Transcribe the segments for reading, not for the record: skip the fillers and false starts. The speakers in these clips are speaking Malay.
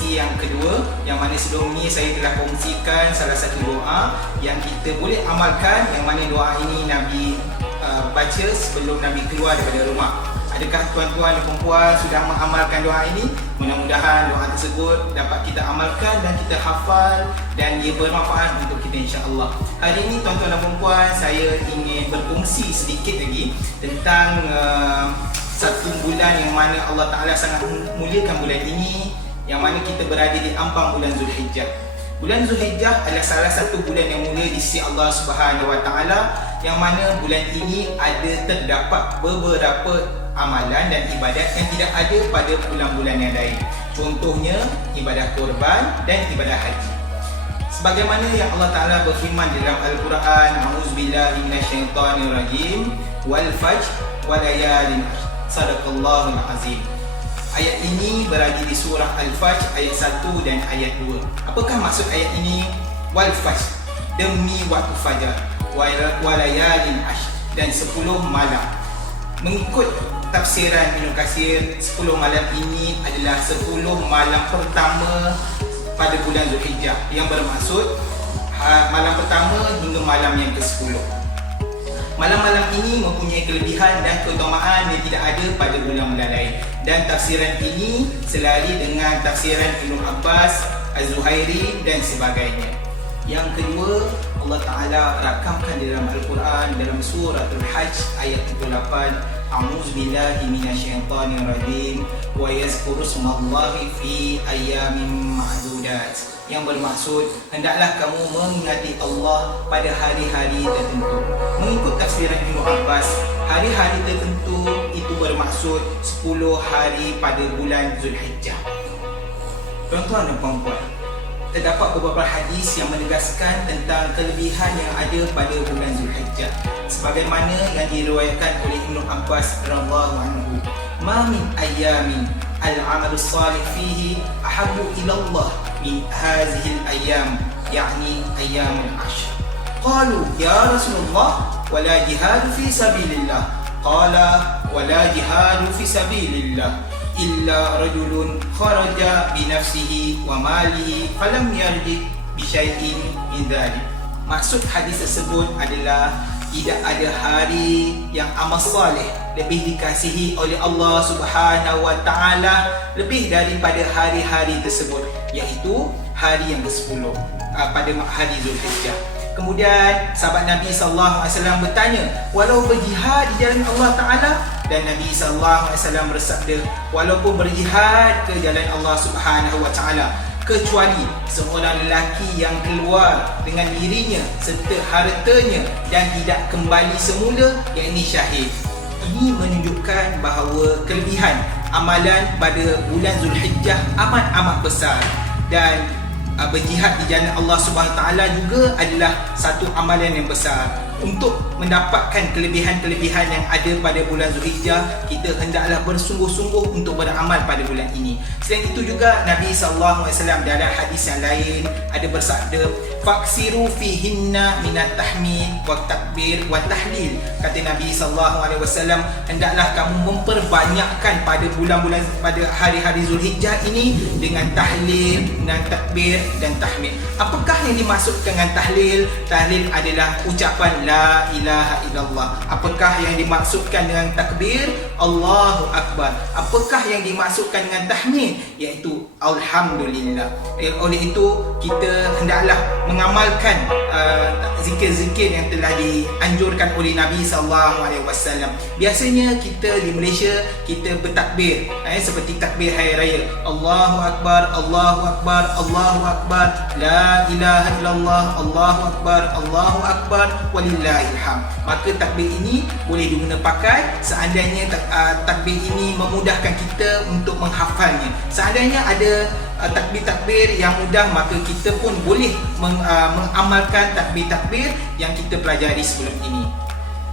sesi yang kedua, yang mana sebelum ni saya telah kongsikan salah satu doa yang kita boleh amalkan, yang mana doa ini Nabi baca sebelum Nabi keluar daripada rumah. Adakah tuan-tuan dan puan sudah mengamalkan doa ini? Mudah-mudahan doa tersebut dapat kita amalkan dan kita hafal dan ia bermanfaat untuk kita, insya-Allah. Hari ini tuan-tuan dan puan, saya ingin berkongsi sedikit lagi tentang satu bulan yang mana Allah Ta'ala sangat muliakan bulan ini, yang mana kita berada di ambang bulan Zulhijjah. Bulan Zulhijjah adalah salah satu bulan yang mulia di sisi Allah Subhanahu Wa Ta'ala, yang mana bulan ini terdapat beberapa amalan dan ibadat yang tidak ada pada bulan-bulan yang lain. Contohnya ibadah korban dan ibadah haji. Sebagaimana yang Allah Ta'ala berfirman dalam Al-Quran, A'udzubillahi minasyaitonirrajim, wal fajr wa layalin ashr. Sadaqallahul azim. Ayat ini berada di surah Al-Fajr ayat 1 dan ayat 2. Apakah maksud ayat ini? Wal fajr, demi waktu fajar, wa layalin ashr, dan 10 malam. Mengikut tafsiran Ibnu Katsir, 10 malam ini adalah 10 malam pertama pada bulan Zulhijjah, yang bermaksud malam pertama hingga malam yang ke-10. Malam-malam ini mempunyai kelebihan dan keutamaan yang tidak ada pada bulan-bulan lain, dan tafsiran ini selari dengan tafsiran Ibnu Abbas, Az-Zuhairi dan sebagainya. Yang kedua, Allah Ta'ala rakamkan dalam Al-Quran dalam surah Al-Hajj ayat 38, A'udzubillahi minasyaitonirrajim wa yazkuru smallahi fi ayyamin ma'dudat, yang bermaksud hendaklah kamu mengingati Allah pada hari-hari tertentu. Mengikut tafsiran Ibnu Abbas, hari-hari tertentu itu bermaksud 10 hari pada bulan Zulhijjah. Tuan-tuan dan puan-puan, terdapat beberapa hadis yang menegaskan tentang kelebihan yang ada pada bulan Zulhijjah, sebagaimana yang diriwayatkan oleh Ibnu Abbas radhiyallahu anhu, "Ma min ayyamin al-'amalu salih fihi ahabbu ila Allah min hadhihi al-ayyam, yani ayyamul 'ashr." Qalu ya Rasulullah, wala jihad fi sabilillah. Qala wala jihad fi sabilillah illa rajulun kharaja bi nafsihi wa malihi falam yarji bi syai'in min dhalik. Maksud hadis tersebut adalah tidak ada hari yang amal soleh lebih dikasihi oleh Allah Subhanahu Wa Ta'ala lebih daripada hari-hari tersebut, iaitu hari yang ke-10 pada hari Zulhijjah. Kemudian sahabat Nabi SAW bertanya, walau berjihad di jalan Allah Ta'ala, dan Nabi SAW bersabda, walaupun berjihad ke jalan Allah Subhanahu Wa Ta'ala, kecuali seorang lelaki yang keluar dengan dirinya serta hartanya dan tidak kembali semula, yakni syahid. Ini menunjukkan bahawa kelebihan amalan pada bulan Zulhijjah amat-amat besar, dan berjihad di jalan Allah Subhanahu Taala juga adalah satu amalan yang besar. Untuk mendapatkan kelebihan-kelebihan yang ada pada bulan Zulhijjah, kita hendaklah bersungguh-sungguh untuk beramal pada bulan ini. Selain itu juga Nabi SAW dalam hadis yang lain ada bersabda, faksiru fihinna minat tahmid wa takbir wa tahlil. Kata Nabi SAW, hendaklah kamu memperbanyakkan pada bulan-bulan, pada hari-hari Zulhijjah ini dengan tahlil, dengan takbir dan tahmid. Apakah yang dimaksudkan dengan tahlil? Tahlil adalah ucapan la ilaha illallah. Apakah yang dimaksudkan dengan takbir? Allahu Akbar. Apakah yang dimaksudkan dengan tahmid? Iaitu alhamdulillah. Oleh itu kita hendaklah mengamalkan zikir-zikir yang telah dianjurkan oleh Nabi SAW. Biasanya kita di Malaysia kita bertakbir seperti takbir hari raya, Allahu Akbar, Allahu Akbar, Allahu Akbar, la ilaha illallah, Allahu Akbar, Allahu Akbar, walillahilham. Maka takbir ini boleh diguna pakai seandainya takbir ini memudahkan kita untuk menghafalnya. Seandainya ada takbir-takbir yang mudah, maka kita pun boleh mengamalkan takbir-takbir yang kita pelajari sebelum ini.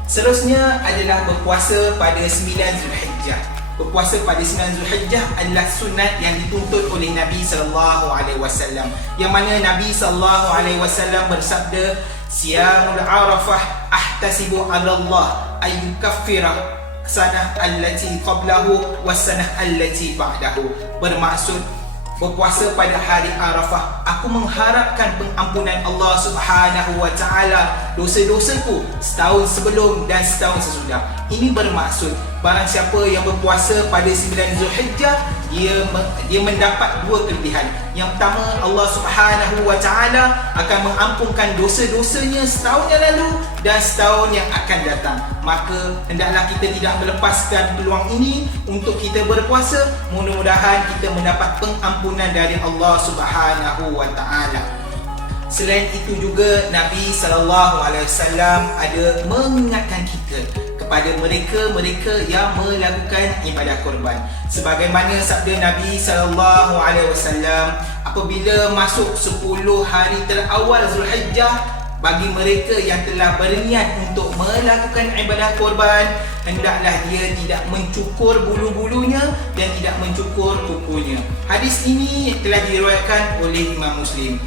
Seterusnya adalah berpuasa pada 9 Zulhijjah. Berpuasa pada 9 Zulhijjah adalah sunat yang dituntut oleh Nabi SAW, yang mana Nabi SAW bersabda, Siyamul Arafah ahtasibu ala Allah ayyukaffira sanah allati qablahu was sanah allati ba'dahu. Bermaksud berpuasa pada hari Arafah. Aku mengharapkan pengampunan Allah Subhanahu wa taala dosa-dosaku setahun sebelum dan setahun sesudah. Ini bermaksud barang siapa yang berpuasa pada 9 Zulhijjah, dia mendapat dua kelebihan. Yang pertama, Allah Subhanahu wa taala akan mengampunkan dosa-dosanya setahun yang lalu dan setahun yang akan datang. Maka hendaklah kita tidak melepaskan peluang ini untuk kita berpuasa. Mudah-mudahan kita mendapat pengampunan dari Allah Subhanahu wa taala. Selain itu juga Nabi SAW ada mengingatkan kita kepada mereka-mereka yang melakukan ibadah korban. Sebagaimana sabda Nabi SAW, apabila masuk 10 hari terawal Zulhijjah, bagi mereka yang telah berniat untuk melakukan ibadah korban, hendaklah dia tidak mencukur bulu-bulunya dan tidak mencukur kukunya. Hadis ini telah diriwayatkan oleh Imam Muslim.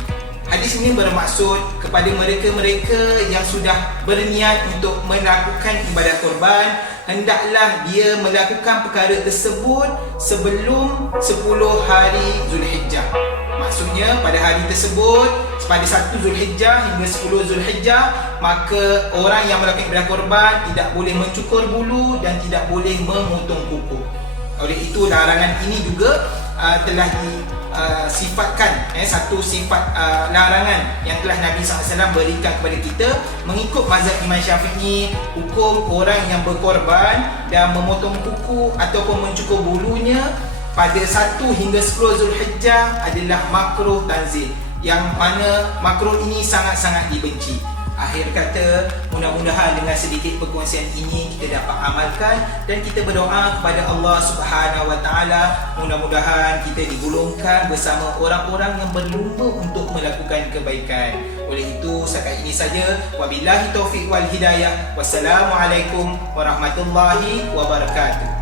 Hadis ini bermaksud kepada mereka-mereka yang sudah berniat untuk melakukan ibadah korban, hendaklah dia melakukan perkara tersebut sebelum 10 hari Zulhijjah. Maksudnya pada hari tersebut, pada 1 Zulhijjah hingga 10 Zulhijjah, maka orang yang melakukan ibadah korban tidak boleh mencukur bulu dan tidak boleh memotong kuku. Oleh itu larangan ini juga telah sifatkan satu sifat larangan yang telah Nabi SAW berikan kepada kita. Mengikut mazhab Imam Syafi'i, hukum orang yang berkorban dan memotong kuku ataupun mencukur bulunya pada 1 hingga 10 Zulhijjah adalah makruh tanzih, yang mana makruh ini sangat-sangat dibenci. Akhir kata, mudah-mudahan dengan sedikit perkongsian ini kita dapat amalkan dan kita berdoa kepada Allah Subhanahu wa taala, mudah-mudahan kita digolongkan bersama orang-orang yang berlumba untuk melakukan kebaikan. Oleh itu, setakat ini saja. Wabillahi taufiq wal hidayah. Wassalamualaikum warahmatullahi wabarakatuh.